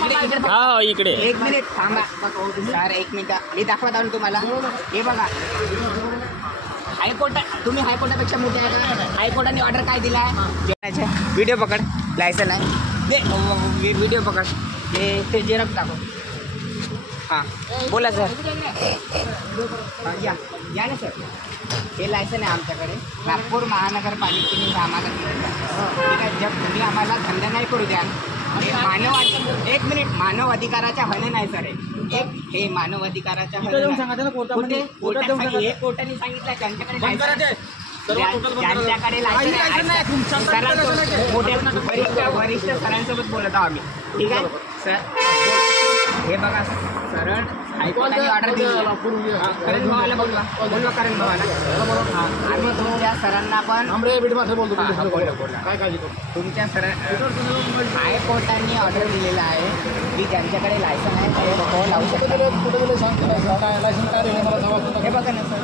हा इकडे एक मिनिट थांबा सर, एक मिनिट मी दाखवत आलो तुम्हाला. हे बघा, हायकोर्ट, तुम्ही हायकोर्टापेक्षा मोठे आहे का? हायकोर्टाने ऑर्डर काय दिला आहे? व्हिडिओ पकड, लायसन आहे दे, व्हिडिओ पकड, ते जेरॉक्स दाखव. हां बोला सर. या ना सर, हे लायसन आहे आमच्याकडे, नागपूर महानगरपालिकेने आम्हाला दिलेलं आहे. ठीक आहे, जब तुम्ही आम्हाला धंदा नाही करू द्याल, एक मिनिट, मानव अधिकाराच्या हनन आहे सर. हे मानव अधिकाराच्या हनन कोर्टाने सांगितलं ज्यांच्याकडे वरिष्ठ सरांसोबत बोलत आहोत आम्ही. ठीक आहे सर, हे बघा सरळ हायकोर्टाने ऑर्डर दिली. करण भावाला बोलवा करण भावाला. आणि तुमच्या सरांना पण तुमच्या सर हायकोर्टाने ऑर्डर दिलेला आहे की ज्यांच्याकडे लायसन आहे ते लावू शकतात. हे बघा ना सर,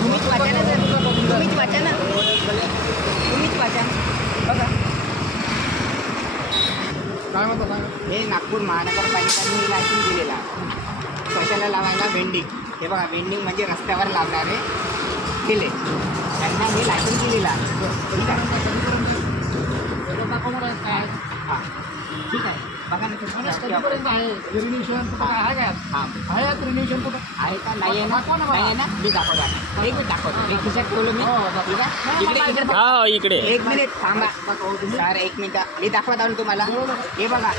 तुम्हीच वाचा ना सर, तुम्हीच वाचा ना, तुम्हीच वाचा बघा काय म्हणतो. हे नागपूर महानगरपालिकेने लायसन दिलेलं आहे कशाला लावायला? वेंडिंग. हे बघा, वेंडिंग म्हणजे रस्त्यावर लावणारे केले, त्यांना हे लायसन दिलेलं आहे. ठीक आहे, हां ठीक आहे. बघा ना आहे का? नाही आहे ना, मी दाखवतो. एक मिनिट दाखवतो, मी खिशात ठेवलं मी. ठीक आहे, इकडे एक मिनिट थांबा सर, एक मिनिट मी दाखवत आलो तुम्हाला. हे बघा,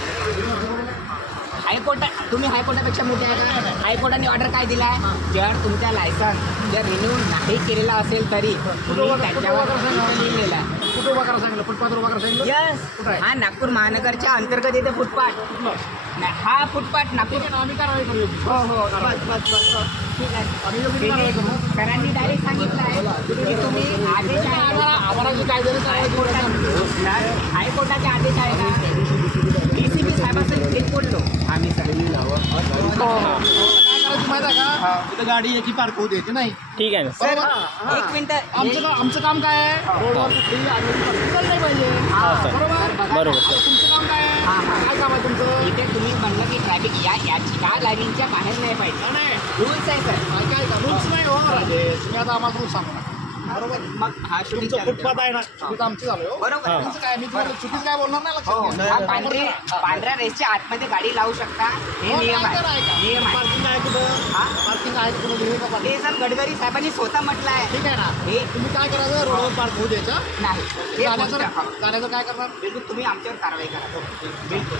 हायकोर्ट, तुम्ही हायकोर्टापेक्षा मोठे आहे का? हायकोर्टाने ऑर्डर काय दिला आहे? जर तुमचा लायसन जर रिन्यू नाही केलेला असेल तरी त्यांच्यावर लिहिलेला आहे. कुठं उभा करा सांगितलं? फुटपाथवर उभा करा सांगितलं. यस, हा नागपूर महानगरच्या अंतर्गत येते फुटपाथ. हा फुटपाथ नागपूर आम्ही कारवाई करू. हो बस बस बस ठीक आहे. सरांनी डायरेक्ट सांगितलं आहे की तुम्ही आदेश हायकोर्टाचे आदेश आहे ना. DCP साहेबांचं तेच बोललो आम्ही सर. माहिती आहे का, इथं गाडी याची पार्क होऊ द्यायची नाही. ठीक आहे ना सर, एक मिनिट. आमचं काम काय आहे? रोडवर कुठेही नाही पाहिजे. बरोबर. तुमचं काम काय आहे? काय काम आहे तुमचं? इथे तुम्ही म्हणलं की ट्रॅफिक या लाईनच्या बाहेर नाही पाहिजे. नाही, रूल्स आहे सर. काय रूल्स नाही हो राजेश, तुम्ही आता आम्हाला रूल्स सांगू नका. बरोबर, मग हा तुमचं फुटपाथ आहे ना, तिथं आमचं झालं हो. बरोबर. तुमचं काय, मी तुम्हाला चुकीचं काय बोलणार नाही. लक्षात पांढऱ्या रेसच्या आतमध्ये गाडी लावू शकता, हे नियम आहे. नियम आहे. पार्किंग आहे कुठं? पार्किंग आहे कुठं? हे सर गडकरी साहेबांनी स्वतः म्हटलं आहे. ठीक आहे ना, हे तुम्ही काय करायचं? रोडवर पार्क होऊ द्यायचं नाही. गाण्याचं काय करणार? बिलकुल तुम्ही आमच्यावर कारवाई करा. बिलकुल.